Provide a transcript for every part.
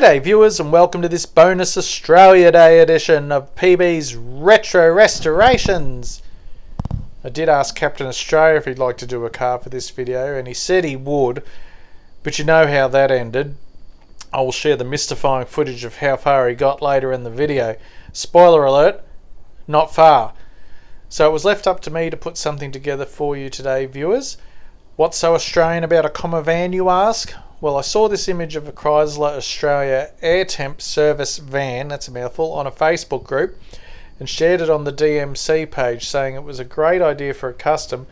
G'day viewers and welcome to this bonus Australia Day edition of PB's Retro Restorations. I did ask Captain Australia if he'd like to do a car for this video and he said he would, but you know how that ended. I will share the mystifying footage of how far he got later in the video. Spoiler alert, not far. So it was left up to me to put something together for you today, viewers. What's so Australian about a Commer van, you ask? Well, I saw this image of a Chrysler Australia Service van, that's a mouthful, on a Facebook group and shared it on the DMC page saying it was a great idea for a custom,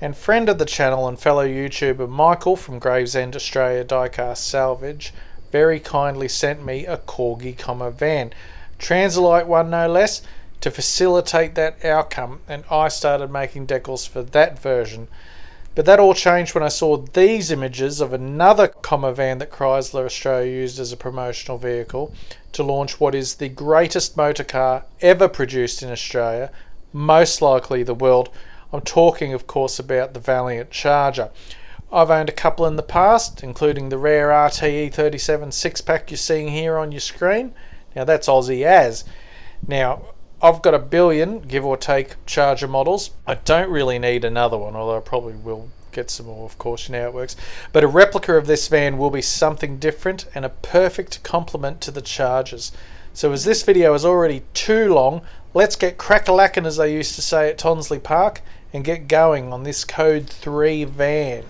and friend of the channel and fellow YouTuber Michael from Gravesend Australia Diecast Salvage very kindly sent me a Corgi Commer van, Transilite one no less, to facilitate that outcome, and I started making decals for that version. But that all changed when I saw these images of another Commer van that Chrysler Australia used as a promotional vehicle to launch what is the greatest motor car ever produced in Australia, most likely the world. I'm talking, of course, about the Valiant Charger. I've owned a couple in the past, including the rare RTE 37 six-pack you're seeing here on your screen. Now that's Aussie as. Now, I've got a billion, give or take, Charger models. I don't really need another one, although I probably will get some more, of course, you know how it works. But a replica of this van will be something different and a perfect complement to the Chargers. So as this video is already too long, let's get crack-a-lackin', as they used to say at Tonsley Park, and get going on this Code 3 van.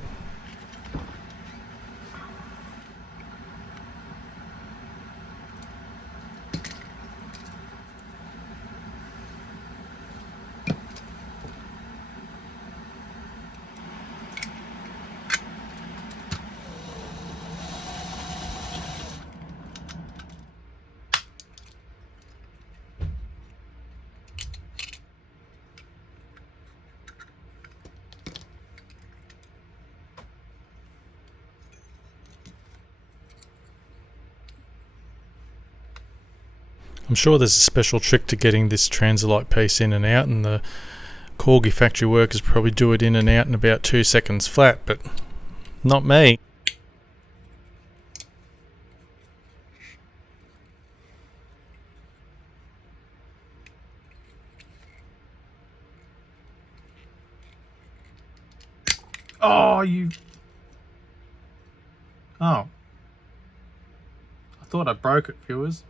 I'm sure there's a special trick to getting this Transilite piece in and out, and the Corgi factory workers probably do it in and out in about 2 seconds flat, but not me. Oh, you... Oh. I thought I broke it, viewers.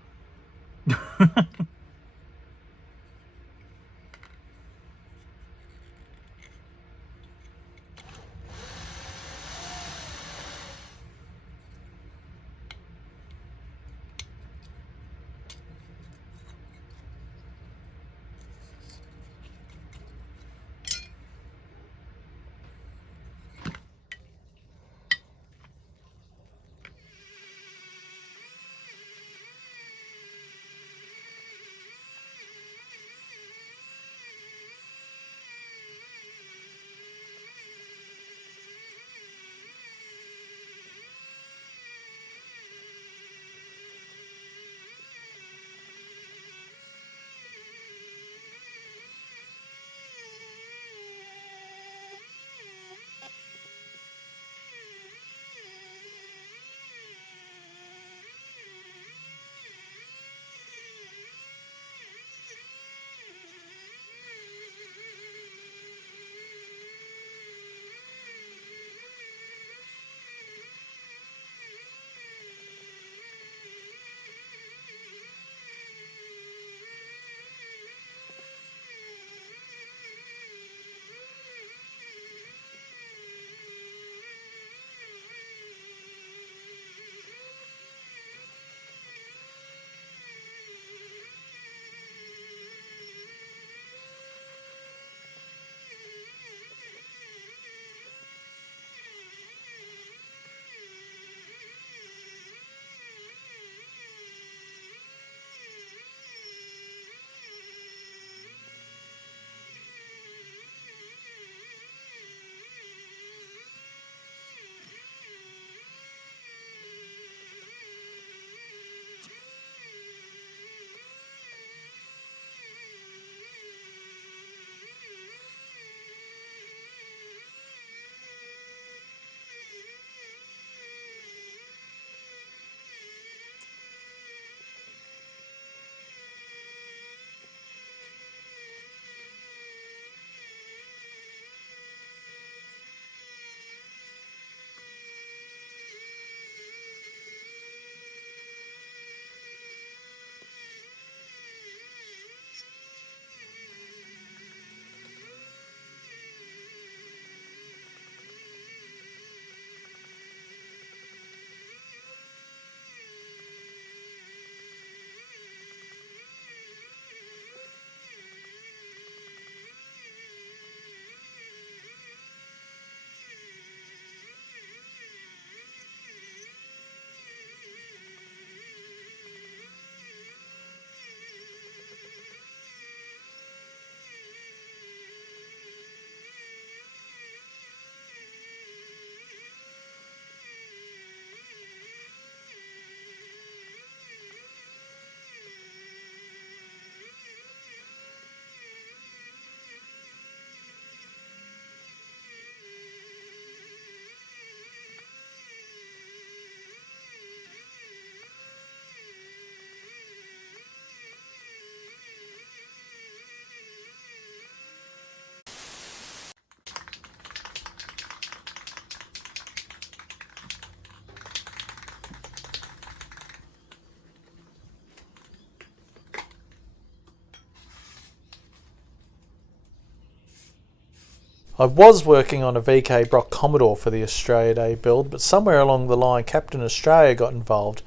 I was working on a VK Brock Commodore for the Australia Day build, but somewhere along the line Captain Australia got involved.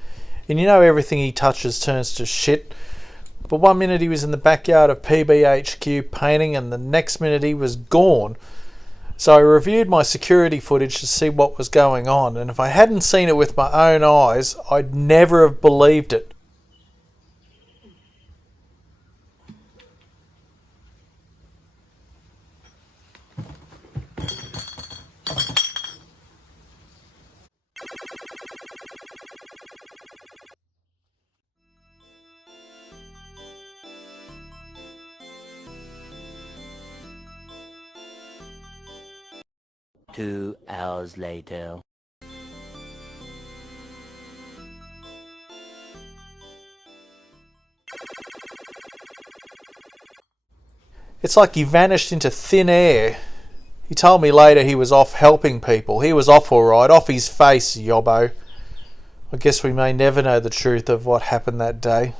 And you know everything he touches turns to shit. But one minute he was in the backyard of PBHQ painting and the next minute he was gone. So I reviewed my security footage to see what was going on, and if I hadn't seen it with my own eyes, I'd never have believed it. Two hours later. It's like he vanished into thin air. He told me later he was off helping people. He was off alright, off his face, yobbo. I guess we may never know the truth of what happened that day.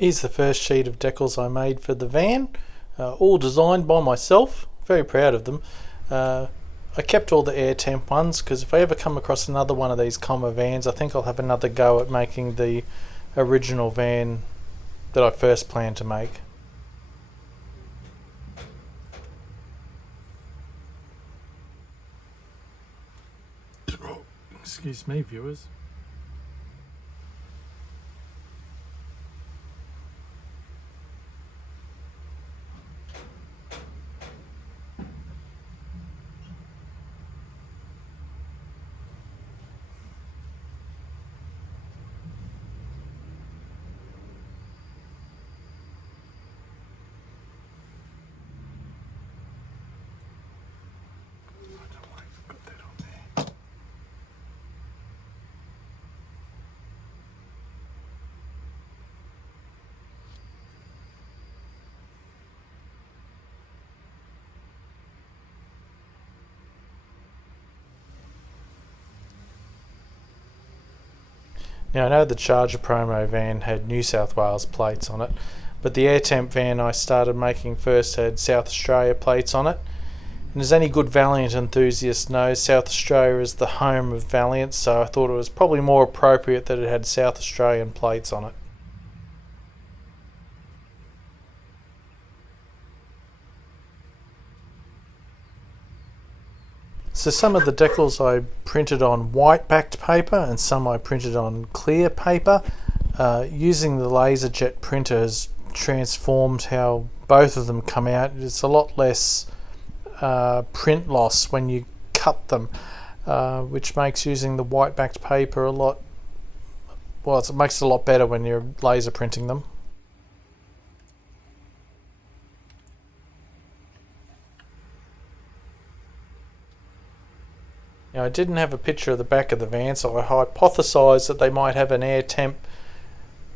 Here's the first sheet of decals I made for the van, all designed by myself. Very proud of them. I kept all the air temp ones because if I ever come across another one of these Commer vans, I think I'll have another go at making the original van that I first planned to make. Excuse me, viewers. Now I know the Charger Promo van had New South Wales plates on it, but the Air Temp van I started making first had South Australia plates on it. And as any good Valiant enthusiast knows, South Australia is the home of Valiant, so I thought it was probably more appropriate that it had South Australian plates on it. So some of the decals I printed on white backed paper and some I printed on clear paper. Using the LaserJet printer has transformed how both of them come out. It's a lot less print loss when you cut them, which makes using the white backed paper a lot, well, it makes it a lot better when you're laser printing them. Now I didn't have a picture of the back of the van, so I hypothesised that they might have an Air Temp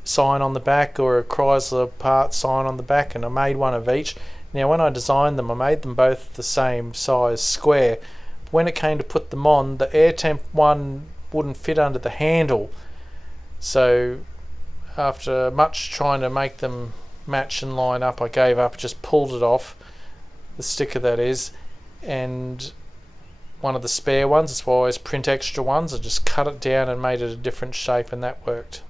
sign on the back or a Chrysler part sign on the back, and I made one of each. Now when I designed them, I made them both the same size square. When it came to put them on, the Air Temp one wouldn't fit under the handle, so after much trying to make them match and line up, I gave up, just pulled it off, the sticker that is, and one of the spare ones, that's why I always print extra ones, I just cut it down and made it a different shape, and that worked.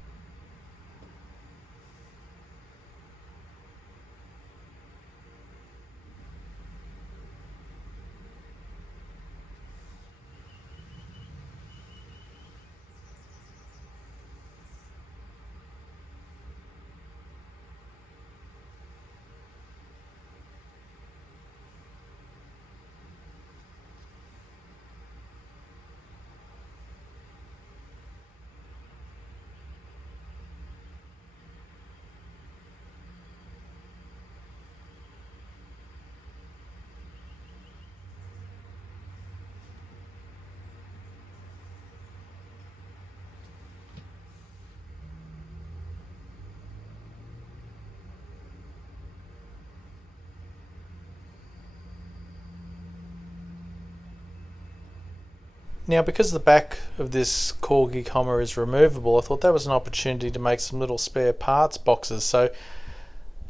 Now because the back of this Corgi Commer is removable, I thought that was an opportunity to make some little spare parts boxes. So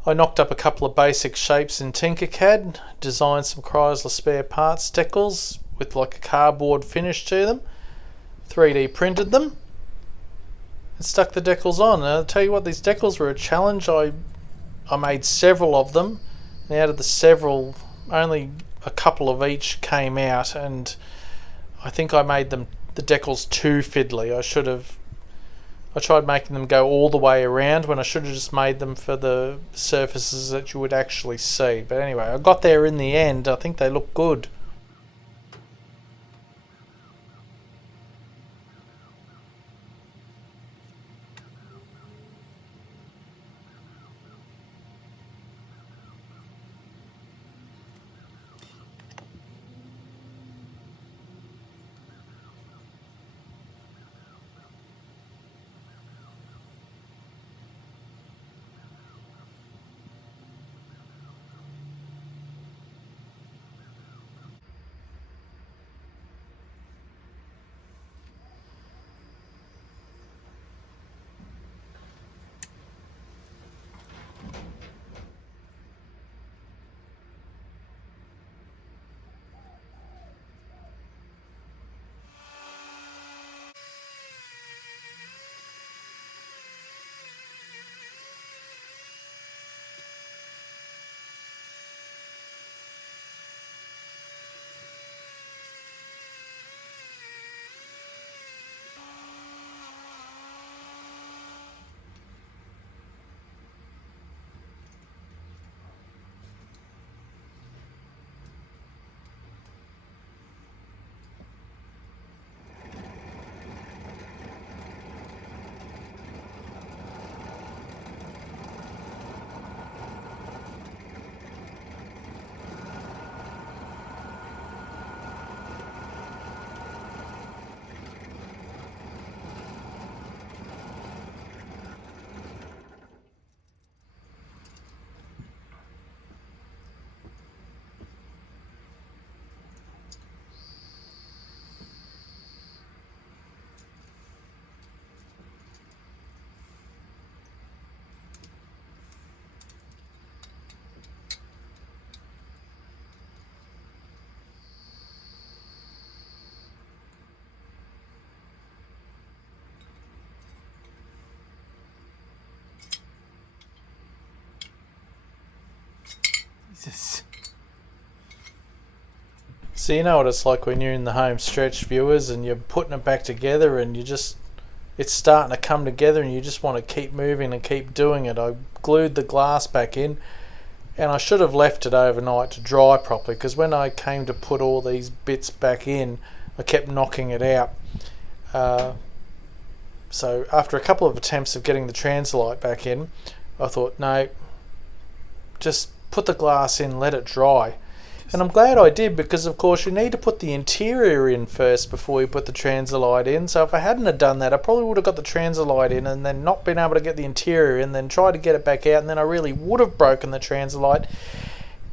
I knocked up a couple of basic shapes in Tinkercad, designed some Chrysler spare parts decals with like a cardboard finish to them, 3D printed them, and stuck the decals on. And I'll tell you what, these decals were a challenge. I made several of them, and out of the several, only a couple of each came out, and I think I made the decals too fiddly. I tried making them go all the way around when I should have just made them for the surfaces that you would actually see. But anyway, I got there in the end. I think they look good. Jesus. So you know what it's like when you're in the home stretch, viewers, and you're putting it back together and it's starting to come together and you just want to keep moving and keep doing it. I glued the glass back in and I should have left it overnight to dry properly, because when I came to put all these bits back in, I kept knocking it out. So after a couple of attempts of getting the transalite back in, I thought, no, just put the glass in, let it dry. And I'm glad I did, because of course you need to put the interior in first before you put the transalite in. So if I hadn't have done that, I probably would have got the transalite in and then not been able to get the interior in, then tried to get it back out, and then I really would have broken the transalite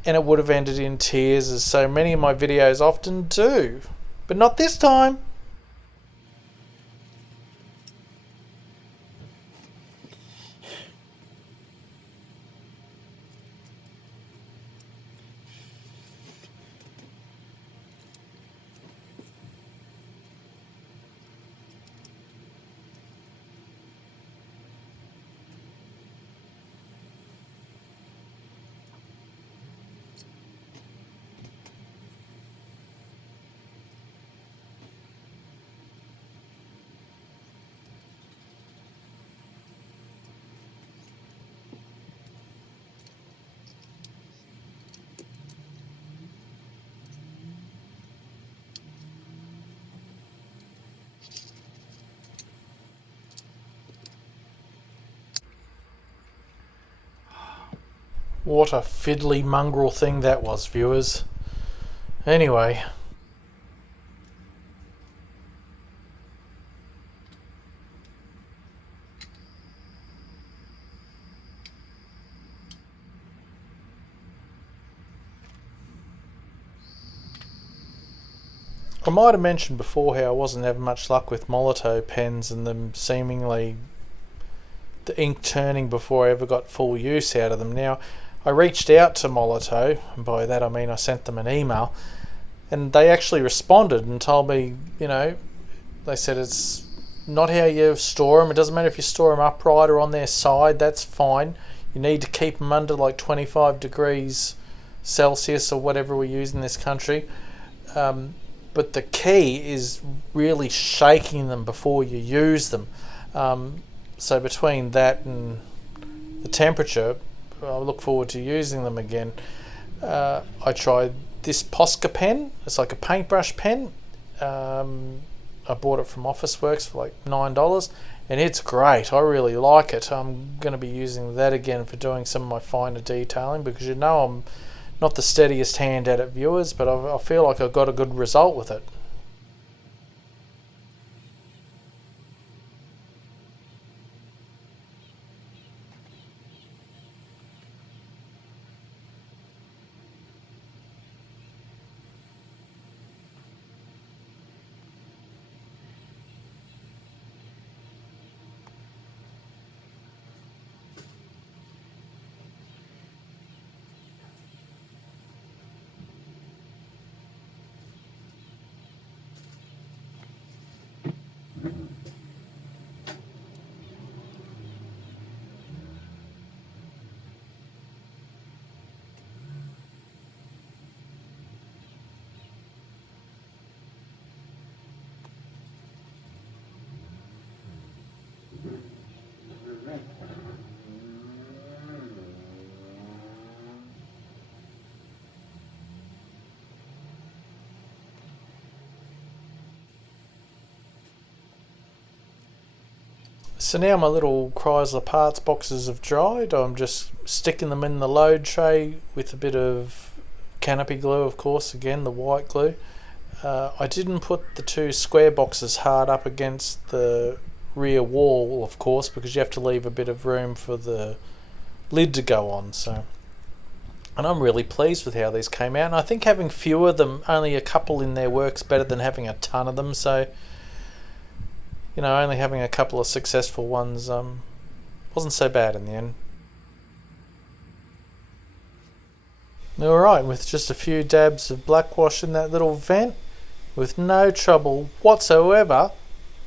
and it would have ended in tears, as so many of my videos often do. But not this time. What a fiddly mongrel thing that was, viewers. Anyway. I might have mentioned before how I wasn't having much luck with Molotow pens and them seemingly the ink turning before I ever got full use out of them. Now, I reached out to Molotow, and by that I mean I sent them an email, and they actually responded and told me, you know, they said it's not how you store them. It doesn't matter if you store them upright or on their side, that's fine. You need to keep them under like 25 degrees Celsius or whatever we use in this country. But the key is really shaking them before you use them. So between that and the temperature, I look forward to using them again. I tried this Posca pen. It's like a paintbrush pen. I bought it from Officeworks for like $9 and it's great. I really like it. I'm going to be using that again for doing some of my finer detailing, because you know I'm not the steadiest hand at it, viewers, but I feel like I've got a good result with it. So now my little Chrysler parts boxes have dried. I'm just sticking them in the load tray with a bit of canopy glue, of course, again the white glue. I didn't put the two square boxes hard up against the rear wall, of course, because you have to leave a bit of room for the lid to go on. And I'm really pleased with how these came out, and I think having fewer of them, only a couple in there, works better than having a ton of them. So, you know, only having a couple of successful ones wasn't so bad in the end. Alright, with just a few dabs of black wash in that little vent, with no trouble whatsoever,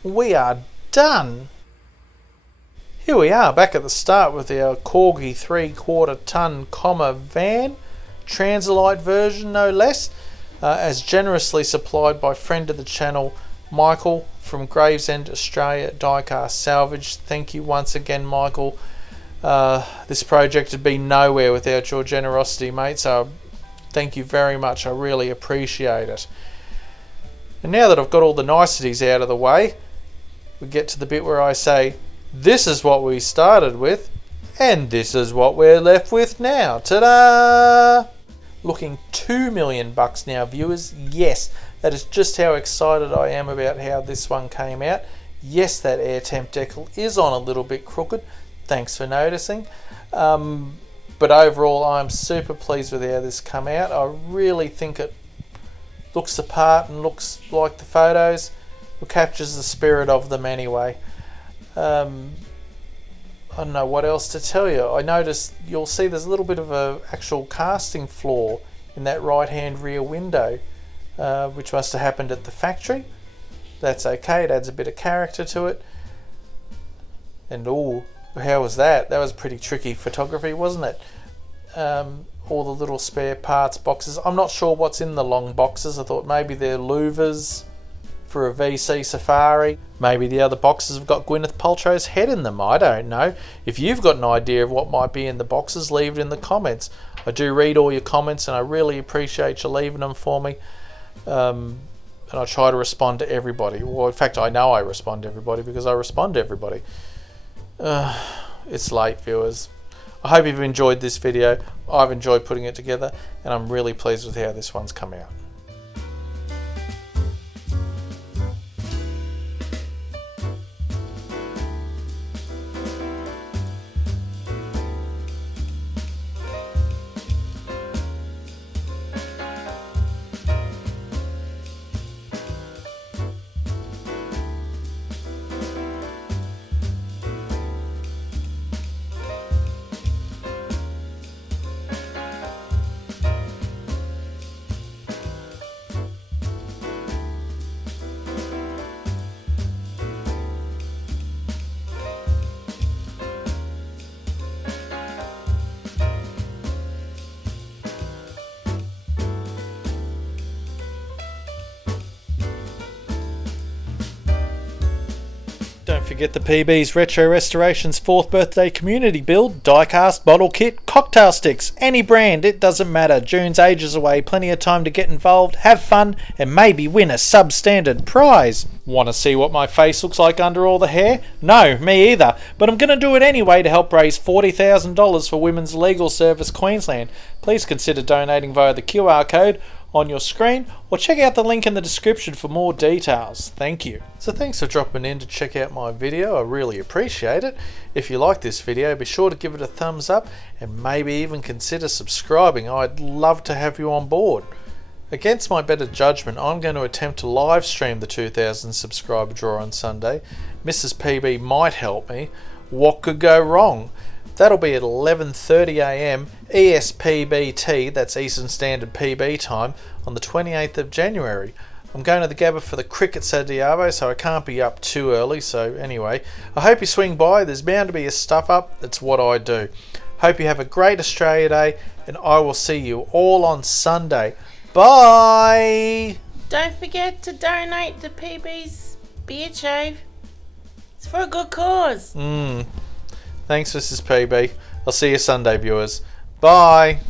we are done. Here we are back at the start with our Corgi 3/4 ton Commer van. Transilite version, no less, as generously supplied by friend of the channel, Michael from Gravesend, Australia, Diecast Salvage. Thank you once again, Michael. This project would be nowhere without your generosity, mate, so thank you very much. I really appreciate it. And now that I've got all the niceties out of the way, we get to the bit where I say, this is what we started with, and this is what we're left with now. Ta-da! Looking $2 million now, viewers. Yes, that is just how excited I am about how this one came out. Yes, that air temp decal is on a little bit crooked. Thanks for noticing. But overall, I'm super pleased with how this come out. I really think it looks the part and looks like the photos. It captures the spirit of them anyway. I don't know what else to tell you. I noticed you'll see there's a little bit of a actual casting flaw in that right hand rear window, which must have happened at the factory. That's okay, it adds a bit of character to it. And oh, how was that? That was pretty tricky photography, wasn't it? All the little spare parts boxes. I'm not sure what's in the long boxes. I thought maybe they're louvers for a VC Safari. Maybe the other boxes have got Gwyneth Paltrow's head in them. I don't know. If you've got an idea of what might be in the boxes, leave it in the comments. I do read all your comments and I really appreciate you leaving them for me. And I try to respond to everybody. Well, in fact, I know I respond to everybody because I respond to everybody. It's late, viewers. I hope you've enjoyed this video. I've enjoyed putting it together and I'm really pleased with how this one's come out. Don't forget the PB's Retro Restoration's 4th birthday community build, diecast, bottle kit, cocktail sticks, any brand, it doesn't matter. June's ages away, plenty of time to get involved, have fun, and maybe win a substandard prize. Want to see what my face looks like under all the hair? No, me either, but I'm going to do it anyway to help raise $40,000 for Women's Legal Service Queensland. Please consider donating via the QR code on your screen or check out the link in the description for more details. Thank you. So thanks for dropping in to check out my video. I really appreciate it. If you like this video, be sure to give it a thumbs up and maybe even consider subscribing. I'd love to have you on board. Against my better judgment, I'm going to attempt to live stream the 2,000 subscriber draw on Sunday. Mrs. PB might help me. What could go wrong? That'll be at 11:30 AM ESPBT, that's Eastern Standard PB time, on the 28th of January. I'm going to the Gabba for the cricket Saturday arvo, so I can't be up too early. So anyway, I hope you swing by. There's bound to be a stuff up. That's what I do. Hope you have a great Australia Day, and I will see you all on Sunday. Bye! Don't forget to donate to PB's beard shave. It's for a good cause. Thanks, Mrs. PB. I'll see you Sunday, viewers. Bye!